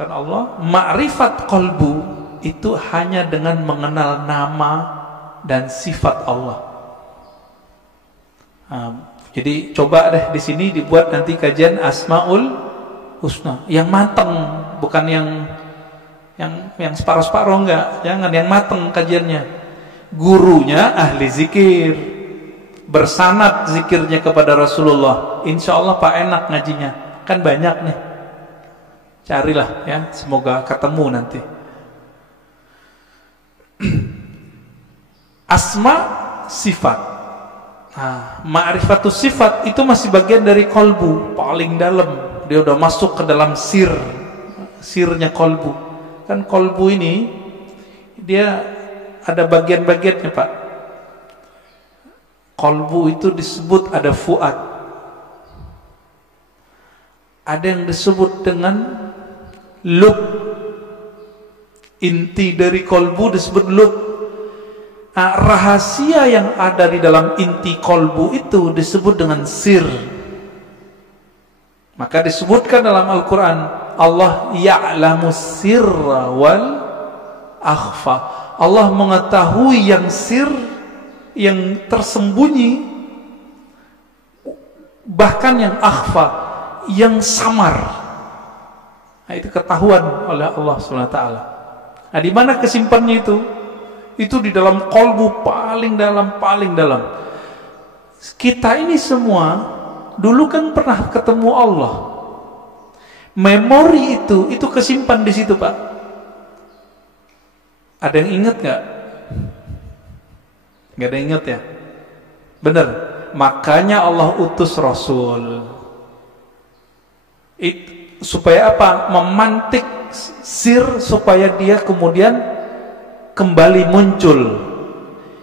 mengagungkan Allah. Ma'rifat qalbu itu hanya dengan mengenal nama dan sifat Allah. Jadi coba deh di sini dibuat nanti kajian Asmaul Husna yang mateng, bukan yang separuh-separuh, enggak. Jangan, yang mateng kajiannya. Gurunya ahli zikir, bersanad zikirnya kepada Rasulullah. Insya Allah Pak enak ngajinya, kan banyak nih. Carilah ya, semoga ketemu nanti. Asma sifat. Nah, ma'rifatus sifat itu masih bagian dari kolbu, paling dalam. Dia udah masuk ke dalam sirnya kolbu. Kan kolbu ini dia ada bagian-bagiannya, Pak. Kolbu itu disebut ada fuad. Ada yang disebut dengan lub. Inti dari kolbu disebut lub. Nah, rahasia yang ada di dalam inti kolbu itu disebut dengan sir. Maka disebutkan dalam Al-Quran, Allah ya'lamu sirra wal akhfa. Allah mengetahui yang sir, yang tersembunyi, bahkan yang akhfa, yang samar. Nah, itu ketahuan oleh Allah SWT. Nah, di mana kesimpannya itu? Itu di dalam kolbu paling dalam, paling dalam. Kita ini semua dulu kan pernah ketemu Allah. Memori itu kesimpan di situ, Pak. Ada yang ingat nggak? Nggak ada yang ingat ya? Benar. Makanya Allah utus Rasul. Supaya apa? Memantik sir supaya dia kemudian kembali muncul.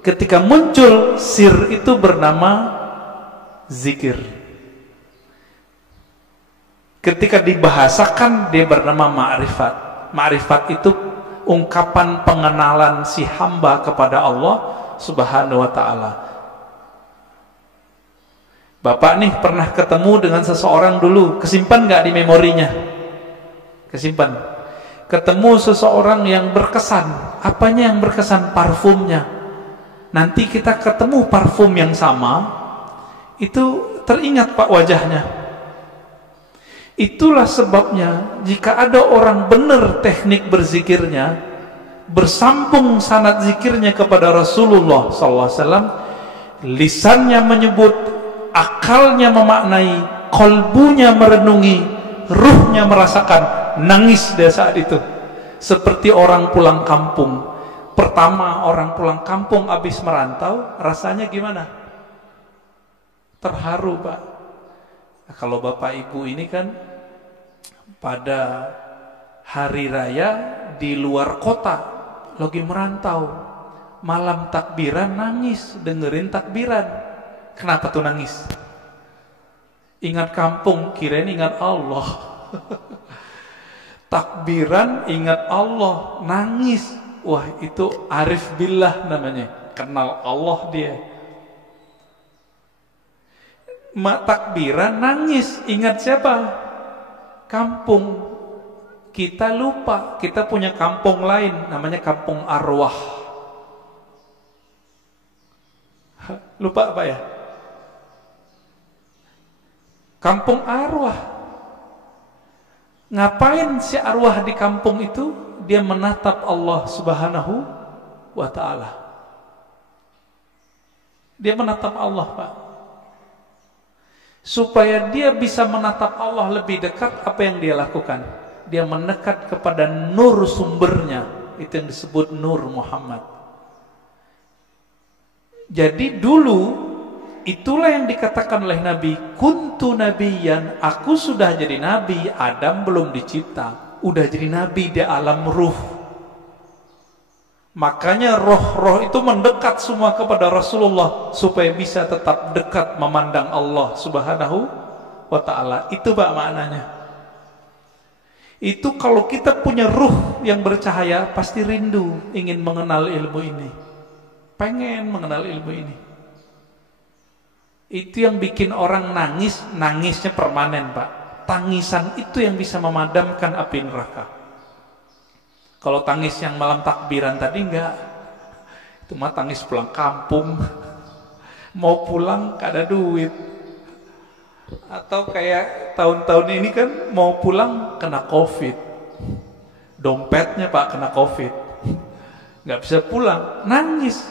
Ketika muncul sir itu bernama zikir. Ketika dibahasakan dia bernama ma'rifat. Ma'rifat itu ungkapan pengenalan si hamba kepada Allah Subhanahu wa ta'ala. Bapak nih pernah ketemu dengan seseorang dulu, kesimpan nggak di memorinya? Kesimpan. Ketemu seseorang yang berkesan. Apanya yang berkesan? Parfumnya. Nanti kita ketemu parfum yang sama, itu teringat, Pak, wajahnya. Itulah sebabnya jika ada orang benar teknik berzikirnya, bersambung sanad zikirnya kepada Rasulullah SAW, lisannya menyebut, akalnya memaknai, kolbunya merenungi, ruhnya merasakan, nangis dia saat itu. Seperti orang pulang kampung. Pertama orang pulang kampung habis merantau, rasanya gimana? Terharu, Pak. Nah, kalau Bapak Ibu ini kan pada hari raya di luar kota, lagi merantau, malam takbiran nangis, dengerin takbiran. Kenapa tuh nangis? Ingat kampung, kirain ingat Allah. Takbiran ingat Allah, nangis. Wah, itu arif billah namanya, kenal Allah dia. Takbiran nangis, ingat siapa? Kampung. Kita lupa, kita punya kampung lain, namanya kampung arwah. Lupa apa ya? Kampung arwah. Ngapain si arwah di kampung itu? Dia menatap Allah Subhanahu wa ta'ala. Dia menatap Allah, Pak. Supaya dia bisa menatap Allah lebih dekat, apa yang dia lakukan? Dia mendekat kepada nur sumbernya. Itu yang disebut nur Muhammad. Jadi dulu itulah yang dikatakan oleh Nabi, kuntu nabiyan, aku sudah jadi nabi, Adam belum dicipta, udah jadi nabi di alam ruh. Makanya roh-roh itu mendekat semua kepada Rasulullah supaya bisa tetap dekat memandang Allah Subhanahu wa ta'ala. Itu, Pak, maknanya. Itu kalau kita punya ruh yang bercahaya, pasti rindu ingin mengenal ilmu ini, pengen mengenal ilmu ini. Itu yang bikin orang nangis, nangisnya permanen, Pak. Tangisan itu yang bisa memadamkan api neraka. Kalau tangis yang malam takbiran tadi enggak. Itu mah tangis pulang kampung. Mau pulang gak ada duit. Atau kayak tahun-tahun ini kan mau pulang kena COVID. Dompetnya Pak kena COVID. Gak bisa pulang, nangis.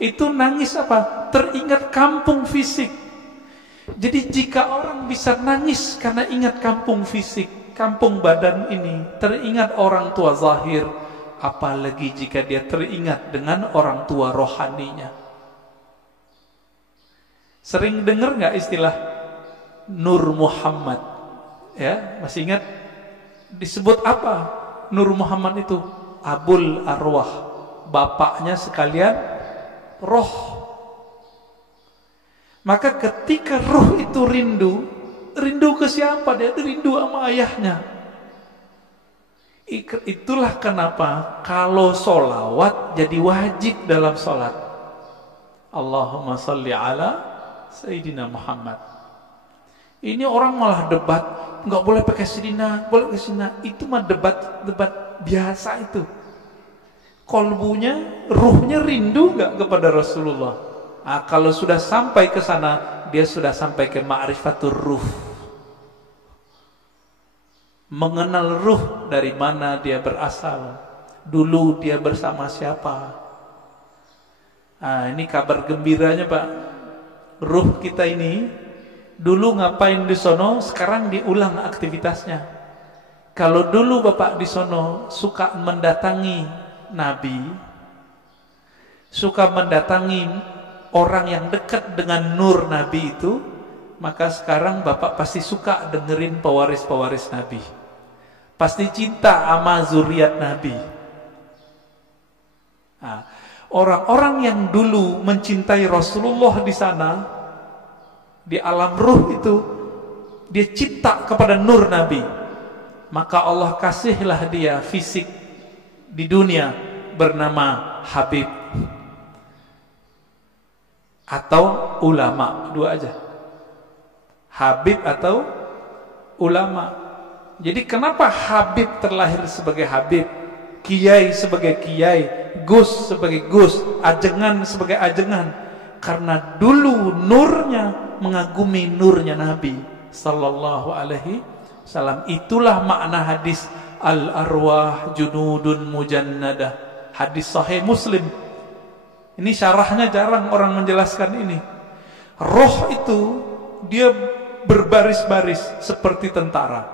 Itu nangis apa? Teringat kampung fisik. Jadi jika orang bisa nangis karena ingat kampung fisik, kampung badan ini, teringat orang tua zahir, apalagi jika dia teringat dengan orang tua rohaninya. Sering dengar nggak istilah Nur Muhammad? Ya, masih ingat? Disebut apa? Nur Muhammad itu Abul Arwah, bapaknya sekalian roh. Maka ketika roh itu rindu ke siapa? Dia rindu sama ayahnya. Itulah kenapa kalau solawat jadi wajib dalam solat. Allahumma salli ala Sayyidina Muhammad. Ini orang malah debat, nggak boleh pakai Sayyidina, boleh pakai Sayyidina. Itu mah debat biasa itu. Kolbunya, ruhnya rindu nggak kepada Rasulullah? Nah, kalau sudah sampai ke sana, dia sudah sampai ke ma'rifatur ruh. Mengenal ruh dari mana dia berasal. Dulu dia bersama siapa. Nah, ini kabar gembiranya Pak. Ruh kita ini dulu ngapain di sono, sekarang diulang aktivitasnya. Kalau dulu Bapak di sono suka mendatangi Nabi, suka mendatangi orang yang dekat dengan nur Nabi itu, maka sekarang Bapak pasti suka dengerin pewaris-pewaris Nabi. Pasti cinta sama zuriat Nabi. Nah, orang-orang yang dulu mencintai Rasulullah di sana, di alam ruh itu, dia cinta kepada nur Nabi. Maka Allah kasihlah dia fisik di dunia bernama Habib atau ulama, dua aja, Habib atau ulama. Jadi kenapa Habib terlahir sebagai Habib, Kiai sebagai Kiai, Gus sebagai Gus, Ajengan sebagai Ajengan? Karena dulu nurnya mengagumi nurnya Nabi Sallallahu Alaihi Wasallam. Itulah makna hadis al-arwah junudun mujannadah, hadis sahih Muslim. Ini syarahnya jarang orang menjelaskan ini. Roh itu dia berbaris-baris seperti tentara.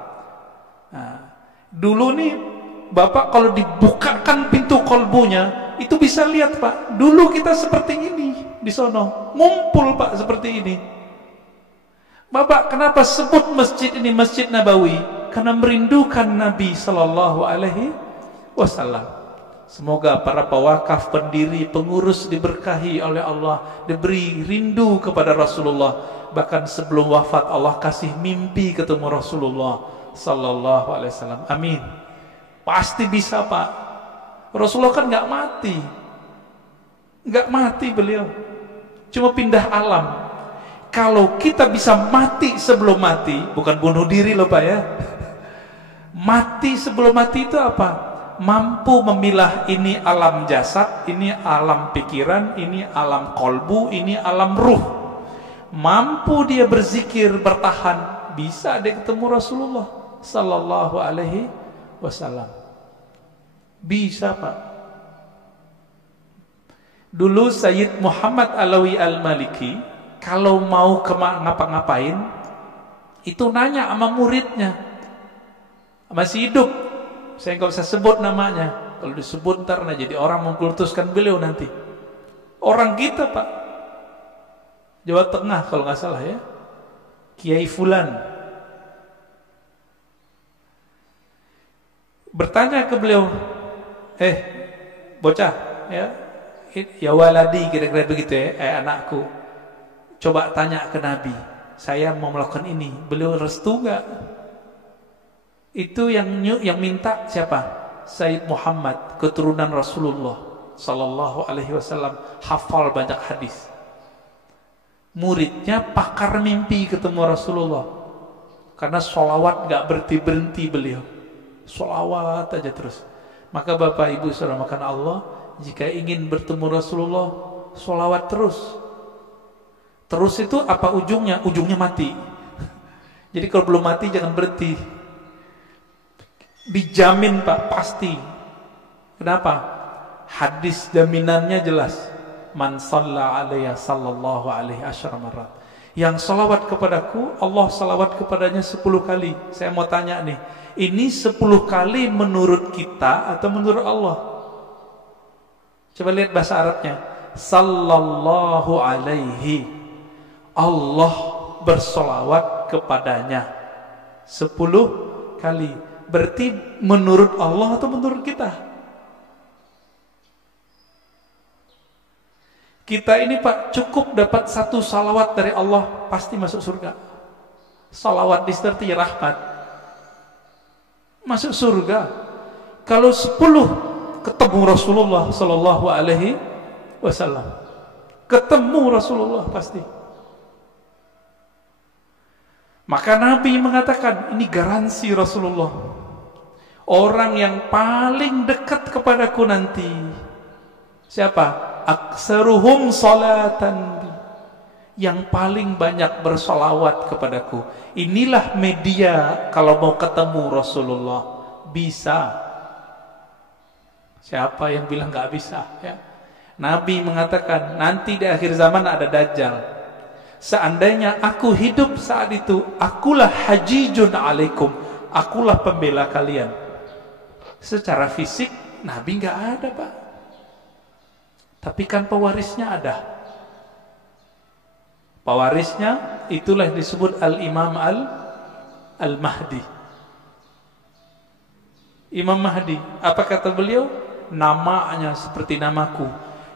Nah, dulu nih Bapak kalau dibukakan pintu kolbunya, itu bisa lihat Pak. Dulu kita seperti ini di sono, ngumpul Pak seperti ini. Bapak kenapa sebut masjid ini Masjid Nabawi? Karena merindukan Nabi Sallallahu Alaihi Wasallam. Semoga para pewakaf, pendiri, pengurus diberkahi oleh Allah, diberi rindu kepada Rasulullah. Bahkan sebelum wafat Allah kasih mimpi ketemu Rasulullah Sallallahu Alaihi Wasallam. Amin. Pasti bisa Pak. Rasulullah kan nggak mati beliau, cuma pindah alam. Kalau kita bisa mati sebelum mati, bukan bunuh diri loh Pak ya. Mati sebelum mati itu apa? Mampu memilah ini alam jasad, ini alam pikiran, ini alam kolbu, ini alam ruh. Mampu dia berzikir, bertahan, bisa dia ketemu Rasulullah Sallallahu Alaihi Wasallam. Bisa Pak. Dulu Sayyid Muhammad Alawi Al-Maliki kalau mau ngapa-ngapain, itu nanya sama muridnya, masih hidup, saya nggak usah sebut namanya, kalau disebut ntar nah jadi orang mengkultuskan beliau nanti. Orang kita Pak, Jawa Tengah kalau nggak salah ya, Kiai Fulan, bertanya ke beliau, bocah ya waladi, kira-kira begitu ya, anakku, coba tanya ke Nabi, saya mau melakukan ini, beliau restu nggak? Itu yang minta siapa? Sayyid Muhammad, keturunan Rasulullah Sallallahu Alaihi Wasallam, hafal banyak hadis. Muridnya pakar mimpi ketemu Rasulullah, karena sholawat gak berhenti beliau, sholawat aja terus. Maka Bapak Ibu saudara makan Allah, jika ingin bertemu Rasulullah, sholawat terus. Terus itu apa ujungnya? Ujungnya mati. Jadi kalau belum mati jangan berhenti. Dijamin Pak, pasti. Kenapa? Hadis jaminannya jelas. Man shalla alaiya sallallahu alaihi asyara marat. Yang salawat kepadaku, Allah salawat kepadanya 10 kali. Saya mau tanya nih, ini 10 kali menurut kita atau menurut Allah? Coba lihat bahasa Arabnya. Sallallahu alaihi. Allah bersolawat kepadanya 10 kali. Berarti menurut Allah atau menurut kita? Kita ini Pak, cukup dapat 1 salawat dari Allah, pasti masuk surga. Salawat disertai rahmat, masuk surga. Kalau 10 ketemu Rasulullah Sallallahu Alaihi Wasallam, ketemu Rasulullah pasti. Maka Nabi mengatakan, ini garansi Rasulullah, orang yang paling dekat kepadaku nanti siapa? Aksaruhum salatan, yang paling banyak bersolawat kepadaku. Inilah media kalau mau ketemu Rasulullah. Bisa. Siapa yang bilang gak bisa ya? Nabi mengatakan nanti di akhir zaman ada Dajjal. Seandainya aku hidup saat itu, akulah hajijun alaikum, akulah pembela kalian. Secara fisik Nabi nggak ada Pak, tapi kan pewarisnya ada. Pewarisnya itulah disebut Al-Imam Al-Mahdi. Imam Mahdi, apa kata beliau? Namanya seperti namaku.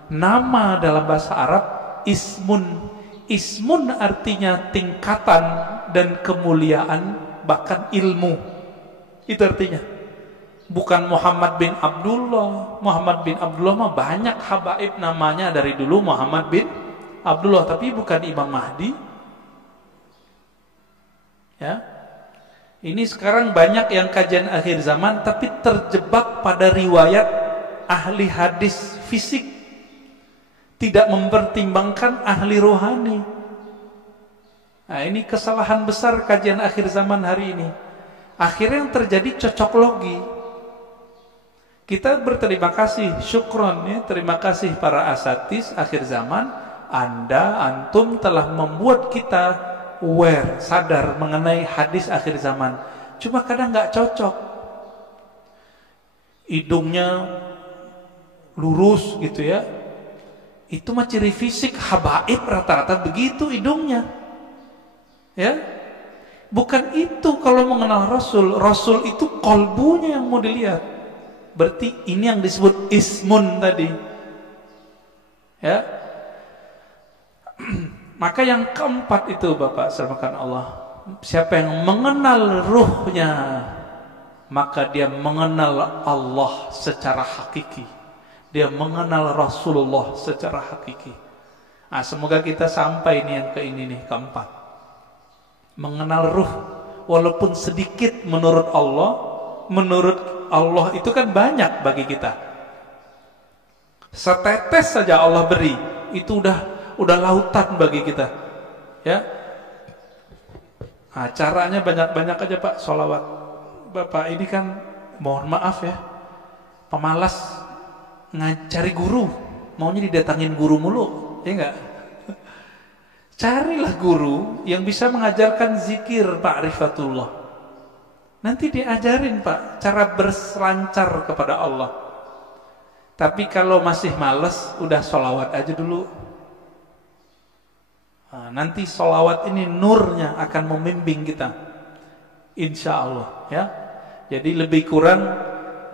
Nama dalam bahasa Arab ismun. Ismun artinya tingkatan dan kemuliaan, bahkan ilmu. Itu artinya. Bukan Muhammad bin Abdullah. Muhammad bin Abdullah mah banyak habaib namanya dari dulu Muhammad bin Abdullah, tapi bukan Imam Mahdi. Ya. Ini sekarang banyak yang kajian akhir zaman tapi terjebak pada riwayat ahli hadis fisik, tidak mempertimbangkan ahli rohani. Nah, ini kesalahan besar kajian akhir zaman hari ini. Akhirnya yang terjadi cocok logi. Kita berterima kasih, syukron ya, terima kasih para asatis akhir zaman. Antum telah membuat kita aware, sadar mengenai hadis akhir zaman. Cuma kadang nggak cocok. Hidungnya lurus gitu ya. Itu mah ciri fisik habaib, rata-rata begitu hidungnya. Ya. Bukan itu kalau mengenal Rasul. Rasul itu kolbunya yang mau dilihat. Berarti ini yang disebut ismun tadi. Ya. Maka yang keempat itu Bapak serahkan Allah. Siapa yang mengenal ruhnya, maka dia mengenal Allah secara hakiki. Dia mengenal Rasulullah secara hakiki. Nah, semoga kita sampai nih yang ke ini nih, keempat. Mengenal ruh, walaupun sedikit menurut Allah itu kan banyak bagi kita. Setetes saja Allah beri, itu udah lautan bagi kita. Ya. Nah, caranya banyak-banyak aja Pak, sholawat. Bapak ini kan mohon maaf ya, pemalas cari guru, maunya didatangin guru mulu, ya enggak? Carilah guru yang bisa mengajarkan zikir Pak Rifatullah. Nanti diajarin Pak cara berselancar kepada Allah. Tapi kalau masih males, udah sholawat aja dulu. Nah, nanti sholawat ini nurnya akan membimbing kita, insya Allah ya. Jadi lebih kurang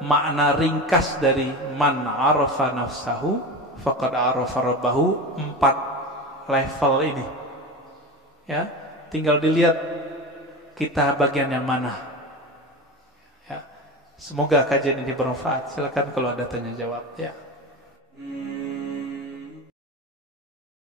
makna ringkas dari man arafa nafsahu faqad arafa rabbahu, 4 level ini ya. Tinggal dilihat kita bagian yang mana ya. Semoga kajian ini bermanfaat. Silakan kalau ada tanya jawab ya.